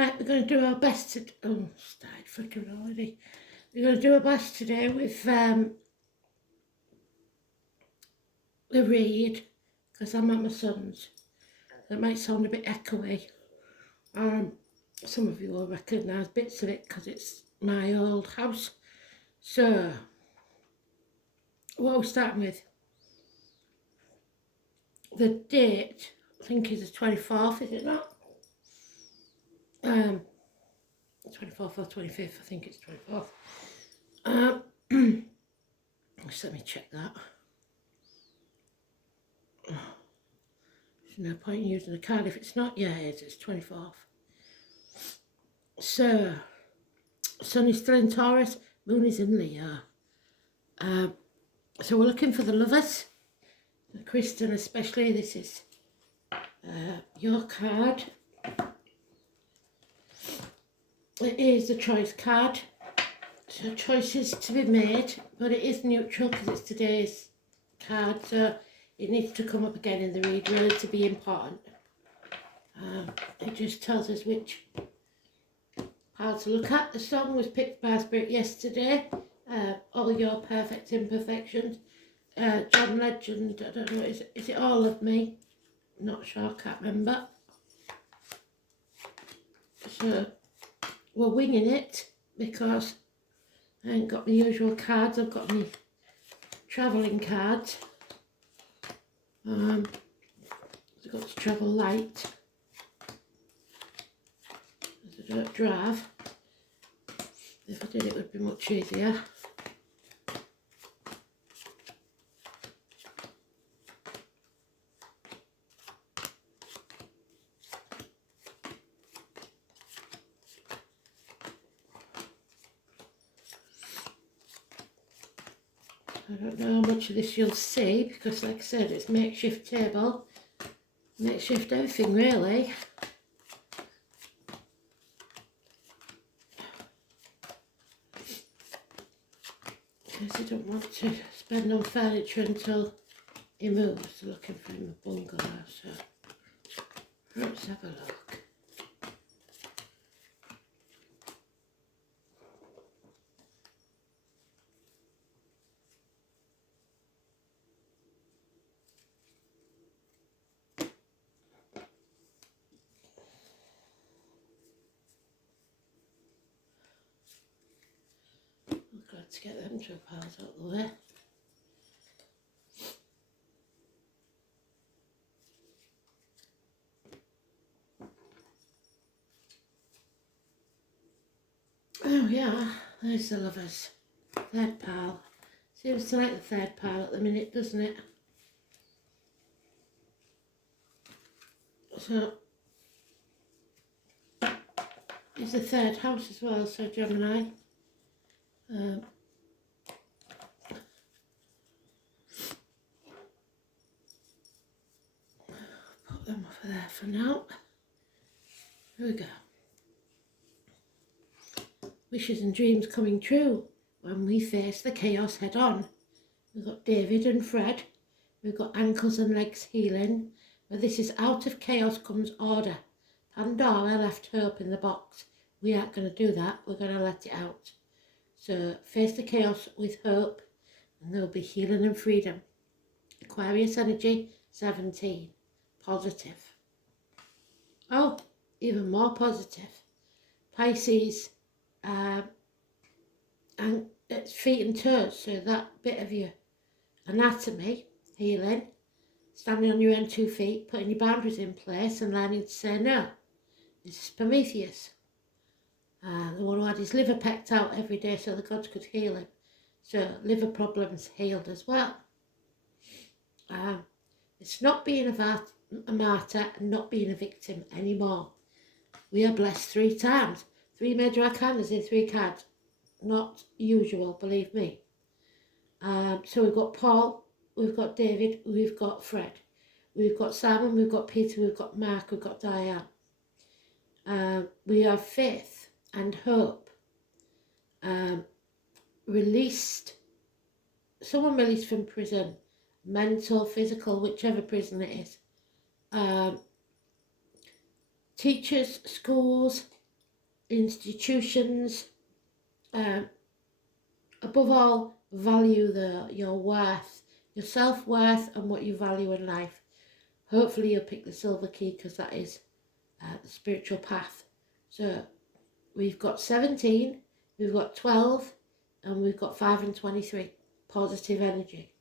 Right, we're going to do our best to... Oh, started flickering already. We're going to do our best today with the read, because I'm at my son's. That might sound a bit echoey. Some of you will recognise bits of it because it's my old house. So, what we're starting with, the date, I think is the 24th, is it not? 24th or 25th, I think it's 24th. Just let me check that. There's no point in using the card if it's not. Yeah, it is, it's 24th. So, Sun is still in Taurus, Moon is in Leo. So we're looking for the lovers. Kristen especially, this is your card. It is the choice card. So choices to be made, but it is neutral because it's today's card, so it needs to come up again in the read really to be important. It just tells us which part to look at. The song was picked by Spirit yesterday, All Your Perfect Imperfections. John Legend, I don't know, is it All of Me? Not sure, can't remember. So we're winging it because I ain't got my usual cards. I've got my travelling cards. I've got to travel light as I don't drive. If I did, it would be much easier. I don't know how much of this you'll see because, like I said, it's makeshift table, makeshift everything really. Because I don't want to spend on furniture until he moves. Looking for him a bungalow, so let's have a look. Glad to get them two piles out of the way. Oh yeah, there's the lovers. Third pile. Seems to like the third pile at the minute, doesn't it? So, it's the third house as well, so Gemini. Put them off of there for now. Here we go. Wishes and dreams coming true when we face the chaos head on. We've got David and Fred. We've got ankles and legs healing. But this is out of chaos comes order. Pandora left hope in the box. We aren't going to do that. We're going to let it out. So face the chaos with hope and there will be healing and freedom. Aquarius energy, 17. Positive. Oh, even more positive. Pisces, and it's feet and toes, so that bit of your anatomy, healing, standing on your own 2 feet, putting your boundaries in place and learning to say no. This is Prometheus. The one who had his liver pecked out every day so the gods could heal him. So liver problems healed as well. It's not being a martyr and not being a victim anymore. We are blessed 3 times. 3 major arcanas in 3 cards. Not usual, believe me. So we've got Paul, we've got David, we've got Fred. We've got Simon, we've got Peter, we've got Mark, we've got Diane. We have faith and hope. Released, someone released from prison, mental, physical, whichever prison it is. Teachers, schools, institutions. Above all, value your worth, your self-worth and what you value in life. Hopefully you'll pick the silver key, because that is the spiritual path. So we've got 17, we've got 12, and we've got 5 and 23. Positive energy.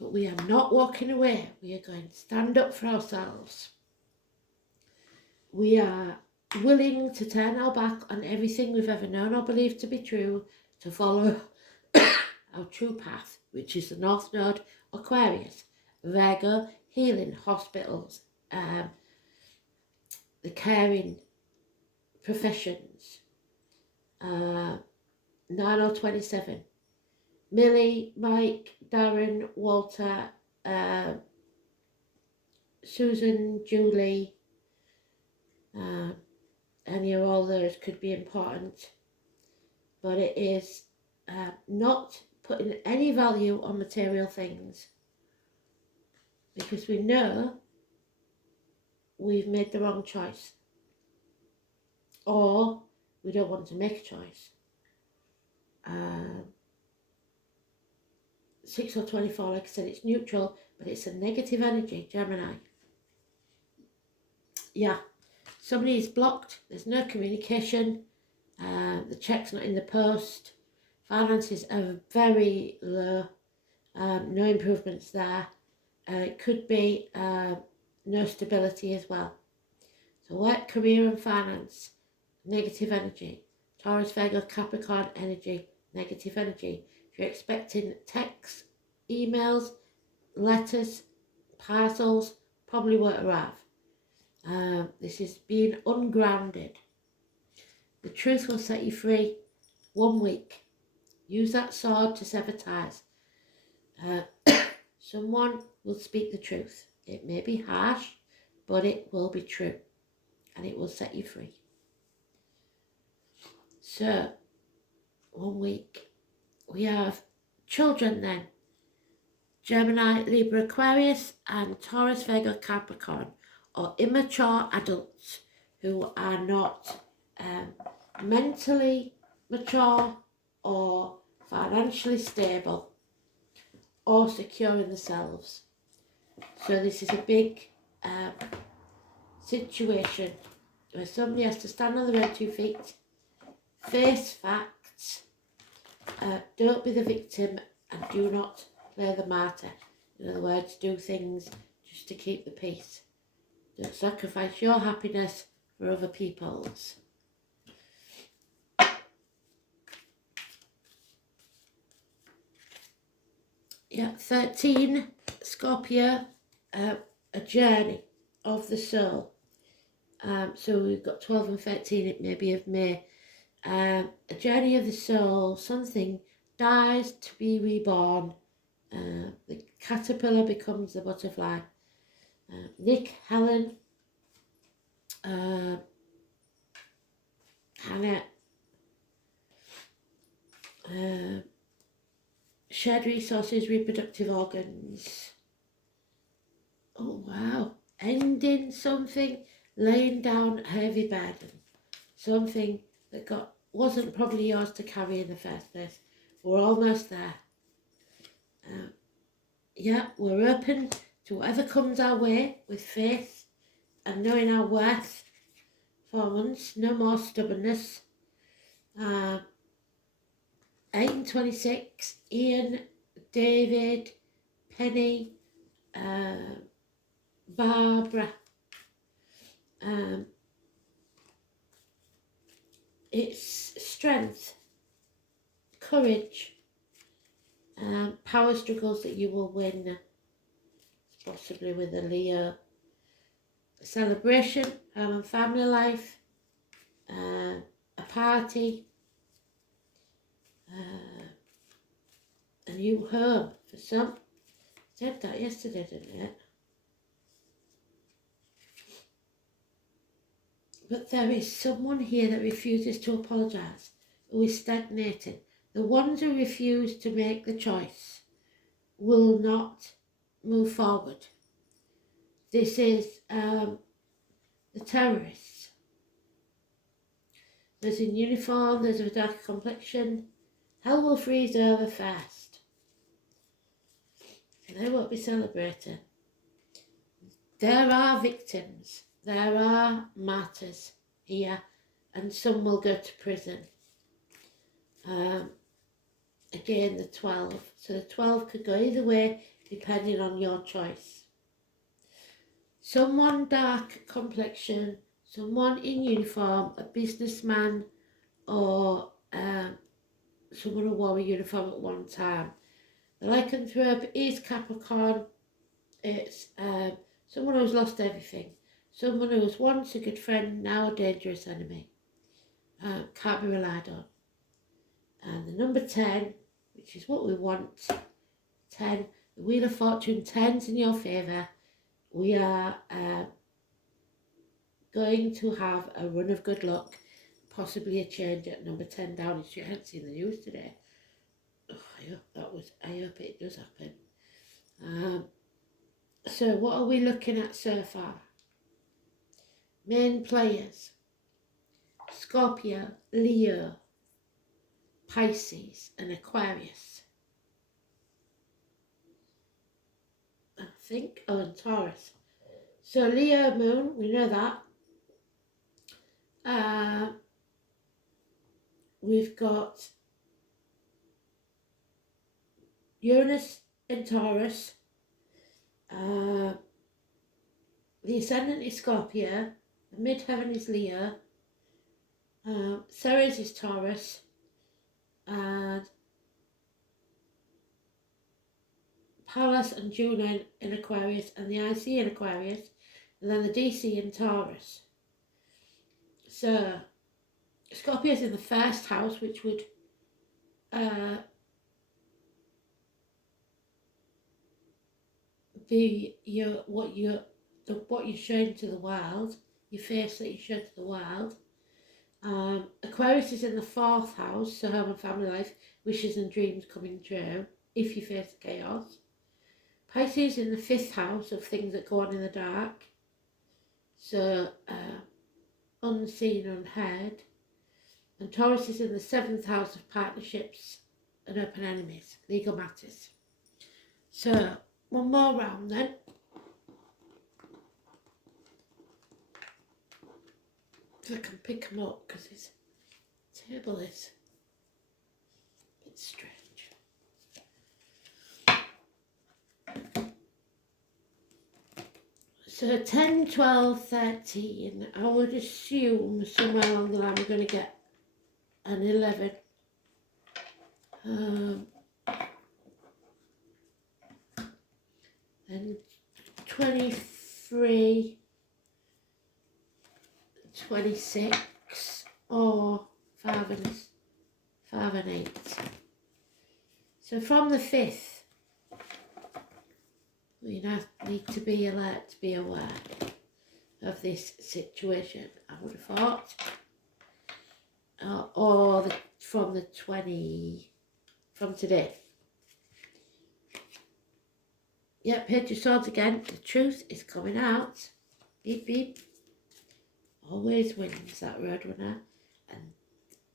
But we are not walking away. We are going to stand up for ourselves. We are willing to turn our back on everything we've ever known or believed to be true, to follow our true path, which is the North Node, Aquarius, Virgo, healing, hospitals, the caring professions, 9027, Millie, Mike, Darren, Walter, Susan, Julie, any of all those could be important, but it is not putting any value on material things, because we know we've made the wrong choice, or we don't want to make a choice. 6 or 24, like I said, it's neutral, but it's a negative energy, Gemini. Yeah, somebody is blocked, there's no communication, the check's not in the post, finances are very low, no improvements there. It could be no stability as well. So work, career and finance, negative energy. Taurus, Virgo, Capricorn energy, negative energy. If you're expecting texts, emails, letters, parcels, probably won't arrive. This is being ungrounded. The truth will set you free. 1 week. Use that sword to sever ties. Someone will speak the truth. It may be harsh, but it will be true. And it will set you free. So, 1 week. We have children then. Gemini, Libra, Aquarius, and Taurus, Virgo, Capricorn, or immature adults who are not mentally mature or financially stable or secure in themselves. So this is a big situation where somebody has to stand on their own 2 feet, face facts, don't be the victim, and do not play the martyr. In other words, do things just to keep the peace. Don't sacrifice your happiness for other people's. Yeah, 13, Scorpio, a journey of the soul. So we've got 12 and 13, it may be of May. A journey of the soul, something dies to be reborn. The caterpillar becomes the butterfly. Nick, Helen, Hannah, shared resources, reproductive organs. Oh wow, ending something, laying down a heavy burden, something that wasn't probably yours to carry in the first place. We're almost there. Yeah, we're open to whatever comes our way with faith and knowing our worth. 4 months, no more stubbornness. 8 and 26, Ian, David, Penny, Barbara. It's strength, courage, power struggles that you will win, possibly with a Leo. Celebration, home and family life, a party, a new home for some. Said that yesterday, didn't it? But there is someone here that refuses to apologise, who is stagnating. The ones who refuse to make the choice will not move forward. This is the terrorists. Those in uniform, those of a darker complexion, hell will freeze over first. And they won't be celebrated. There are victims, there are martyrs here, and some will go to prison. Again, the 12. So the 12 could go either way, depending on your choice. Someone dark complexion, someone in uniform, a businessman, or someone who wore a uniform at one time. The lycanthrope is Capricorn. It's someone who's lost everything. Someone who was once a good friend, now a dangerous enemy. Can't be relied on. And the number 10, which is what we want, 10, the Wheel of Fortune, 10's in your favour. We are going to have a run of good luck, possibly a change at number 10 down. If you haven't seen the news today, I hope it does happen. So what are we looking at so far? Main players: Scorpio, Leo, Pisces and Aquarius. I think, and Taurus. So Leo moon, we know that. We've got Uranus in Taurus. The ascendant is Scorpio. The midheaven is Leo. Ceres is Taurus. And Pallas and Juno in Aquarius, and the IC in Aquarius, and then the DC in Taurus. So Scorpio's in the first house, which would be what you're showing to the world, your face that you show to the world. Aquarius is in the 4th house, so home and family life, wishes and dreams coming true if you face the chaos. Pisces in the 5th house of things that go on in the dark, so unseen, unheard. And Taurus is in the 7th house of partnerships and open enemies, legal matters. So one more round then. So I can pick them up because this table is a bit strange. So 10, 12, 13, I would assume somewhere along the line we're going to get an 11. And 23, 26, or 5 and 8. So from the 5th, we need to be alert, to be aware of this situation, I would have thought. From today. Yep, Page of Swords again. The truth is coming out. Beep, beep. Always wins, that Roadrunner. And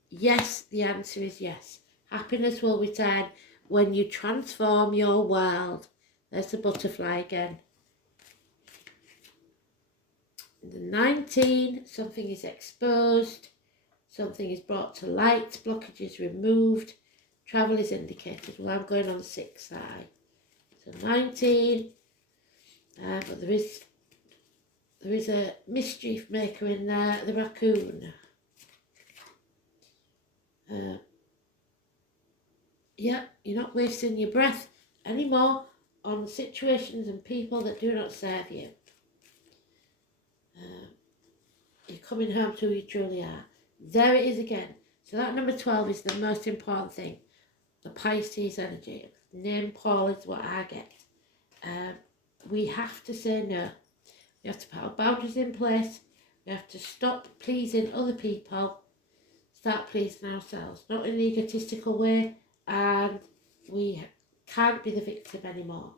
yes, the answer is yes. Happiness will return when you transform your world. There's the butterfly again. The 19, something is exposed, something is brought to light, blockages removed, travel is indicated. Well, I'm going on the 6th side. So 19, but there is a mischief maker in there, the raccoon. Yeah, you're not wasting your breath anymore on situations and people that do not serve you. You're coming home to who you truly are. There it is again. So that number 12 is the most important thing. The Pisces energy. Name Paul is what I get. We have to say no. We have to put our boundaries in place. We have to stop pleasing other people. Start pleasing ourselves. Not in an egotistical way. And we can't be the victim anymore.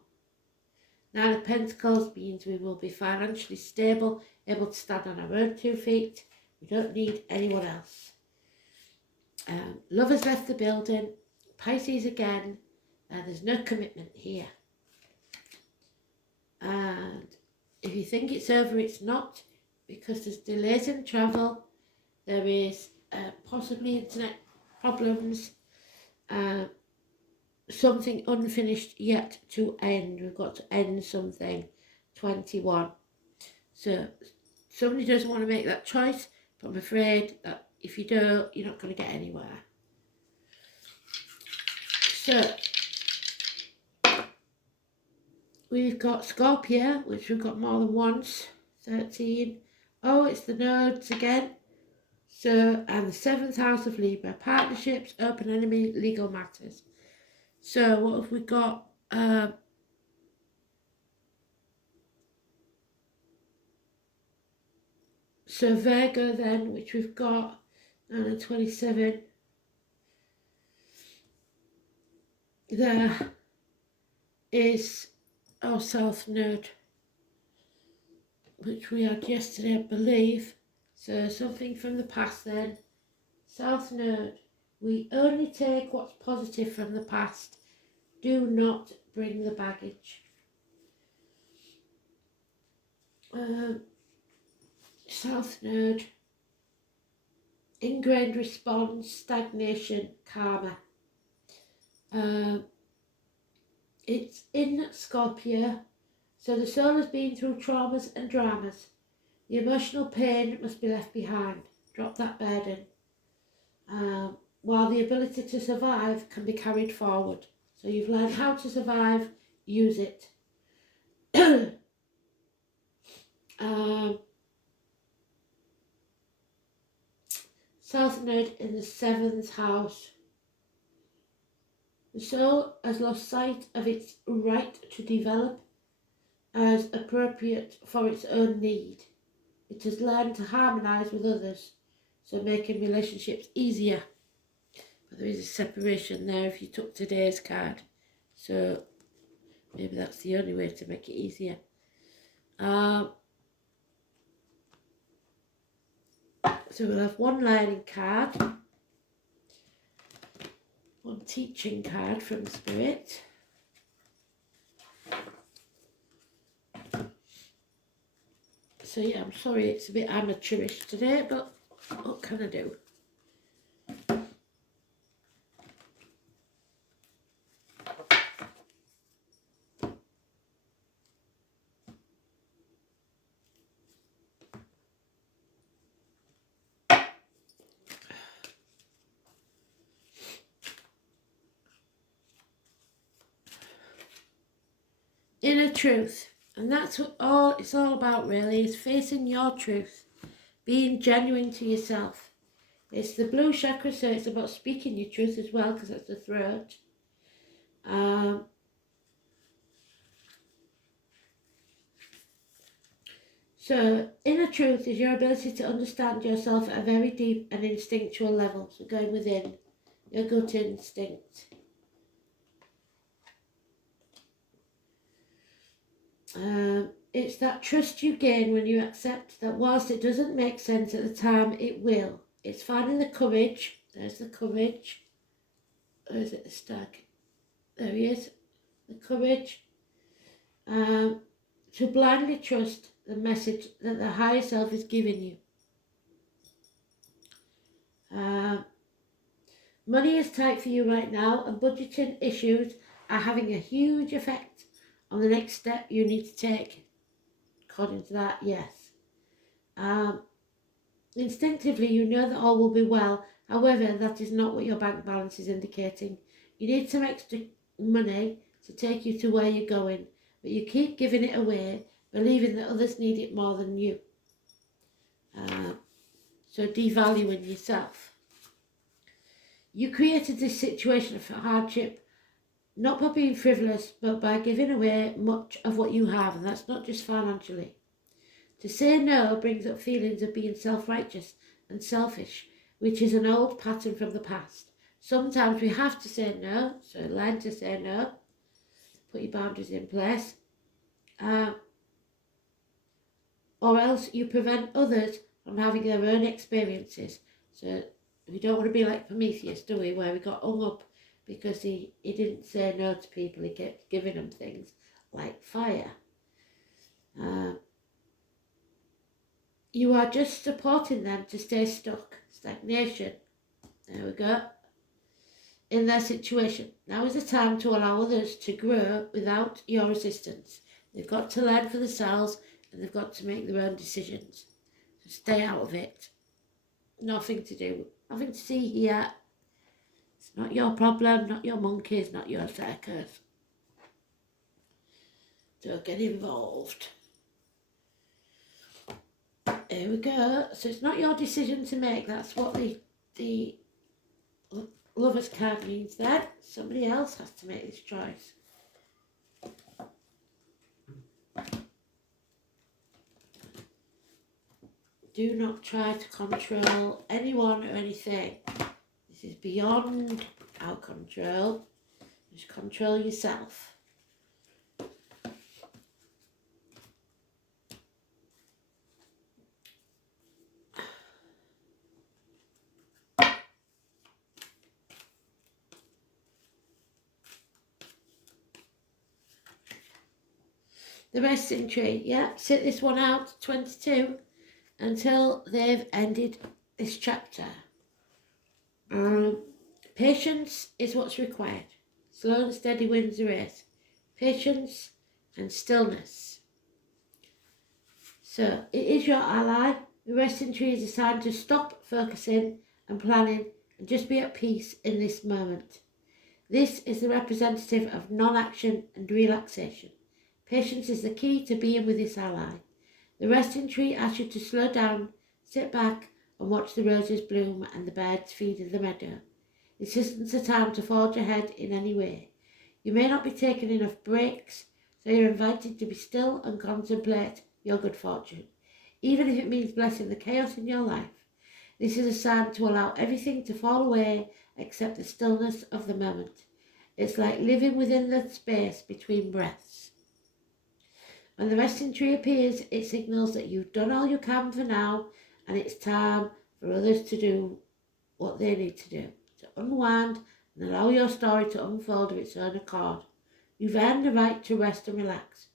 9 of Pentacles means we will be financially stable, able to stand on our own 2 feet. We don't need anyone else. Love has left the building. Pisces again. There's no commitment here. And if you think it's over, it's not, because there's delays in travel. There is possibly internet problems. Something unfinished yet to end. We've got to end something. 21. So somebody doesn't want to make that choice, but I'm afraid that if you do, you're not going to get anywhere. So we've got Scorpio, which we've got more than once. 13. Oh, it's the nodes again. So, and the 7th house of Libra, partnerships, open enemy, legal matters. So what have we got? So Virgo then, which we've got on 27. There is our South Node, which we had yesterday, I believe. So something from the past then. South Node. We only take what's positive from the past. Do not bring the baggage. South Node. Ingrained response, stagnation, karma. It's in Scorpio. So the soul has been through traumas and dramas. The emotional pain must be left behind. Drop that burden. While the ability to survive can be carried forward. So you've learned how to survive, use it. South Node in the 7th house. The soul has lost sight of its right to develop as appropriate for its own need. It has learned to harmonise with others, so making relationships easier. But there is a separation there if you took today's card. So maybe that's the only way to make it easier. So we'll have one learning card, one teaching card from Spirit. So yeah, I'm sorry it's a bit amateurish today, but what can I do? Inner truth. And that's what it's all about really, is facing your truth. Being genuine to yourself. It's the blue chakra, so it's about speaking your truth as well, because that's the throat. So inner truth is your ability to understand yourself at a very deep and instinctual level. So going within your gut instinct. It's that trust you gain when you accept that whilst it doesn't make sense at the time, it will. It's finding the courage. There's the courage. Or is it the stag? There he is. The courage. To blindly trust the message that the higher self is giving you. Money is tight for you right now, and budgeting issues are having a huge effect on the next step you need to take. According to that, yes. Instinctively, you know that all will be well. However, that is not what your bank balance is indicating. You need some extra money to take you to where you're going, but you keep giving it away, believing that others need it more than you. So devaluing yourself. You created this situation of hardship not by being frivolous, but by giving away much of what you have, and that's not just financially. To say no brings up feelings of being self-righteous and selfish, which is an old pattern from the past. Sometimes we have to say no, so learn to say no. Put your boundaries in place. Or else you prevent others from having their own experiences. So We don't want to be like Prometheus, do we, where we got hung up because he didn't say no to people, he kept giving them things like fire. You are just supporting them to stay stuck. Stagnation. There we go. In their situation. Now is the time to allow others to grow without your assistance. They've got to learn for themselves and they've got to make their own decisions. So stay out of it. Nothing to do. Nothing to see here. It's not your problem, not your monkeys, not your circus. Don't get involved. There we go. So it's not your decision to make. That's what the Lover's card means there. Somebody else has to make this choice. Do not try to control anyone or anything. This is beyond our control. Just control yourself. The resting tree, yeah, sit this one out, 22, until they've ended this chapter. Patience is what's required. Slow and steady wins the race. Patience and stillness. So, it is your ally. The resting tree is designed to stop focusing and planning and just be at peace in this moment. This is the representative of non-action and relaxation. Patience is the key to being with this ally. The resting tree asks you to slow down, sit back and watch the roses bloom and the birds feed in the meadow. This isn't the time to forge ahead in any way. You may not be taking enough breaks, so you're invited to be still and contemplate your good fortune, even if it means blessing the chaos in your life. This is a sign to allow everything to fall away except the stillness of the moment. It's like living within the space between breaths. When the resting tree appears, it signals that you've done all you can for now and it's time for others to do what they need to do, to unwind and allow your story to unfold of its own accord. You've earned the right to rest and relax.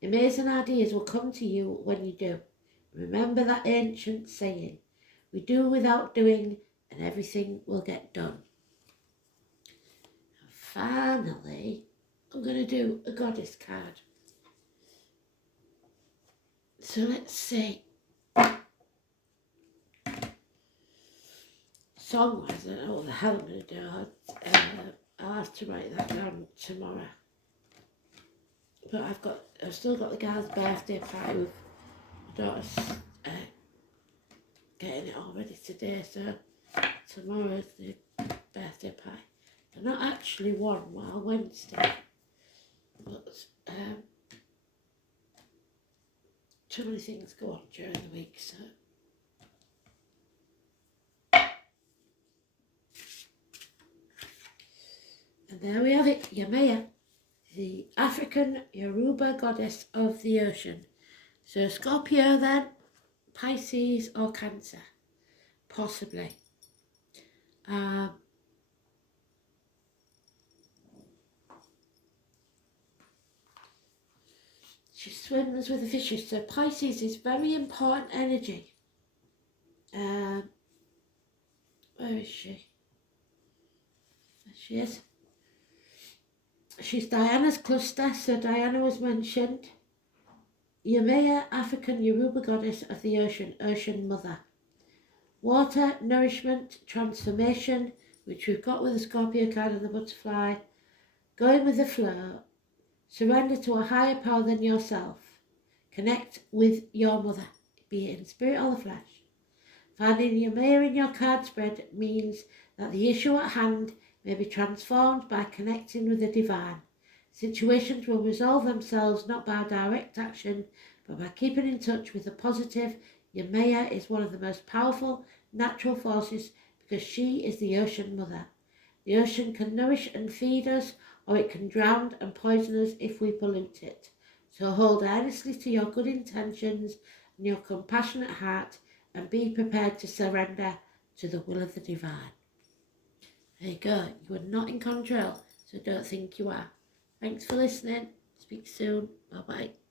Amazing ideas will come to you when you do. Remember that ancient saying, we do without doing and everything will get done. And finally, I'm going to do a goddess card. So let's see. Song-wise, I don't know what the hell I'm going to do. I'll have to write that down tomorrow. But I've still got the guy's birthday party with my daughter's getting it all ready today. So tomorrow's the birthday party. They're not actually one while Wednesday. But too many things go on during the week, so. And there we have it, Yemaya, the African Yoruba goddess of the ocean. So Scorpio then, Pisces or Cancer, possibly. She swims with the fishes, so Pisces is very important energy. Where is she? There she is. She's Diana's cluster, so Diana was mentioned. Yemaya, African Yoruba goddess of the ocean, ocean mother. Water, nourishment, transformation, which we've got with the Scorpio card and the butterfly. Going with the flow. Surrender to a higher power than yourself. Connect with your mother, be it in spirit or the flesh. Finding Yemaya in your card spread means that the issue at hand may be transformed by connecting with the divine. Situations will resolve themselves not by direct action, but by keeping in touch with the positive. Yemaya is one of the most powerful natural forces because she is the ocean mother. The ocean can nourish and feed us, or it can drown and poison us if we pollute it. So hold earnestly to your good intentions and your compassionate heart and be prepared to surrender to the will of the divine. There you go. You are not in control, so don't think you are. Thanks for listening. Speak soon. Bye bye.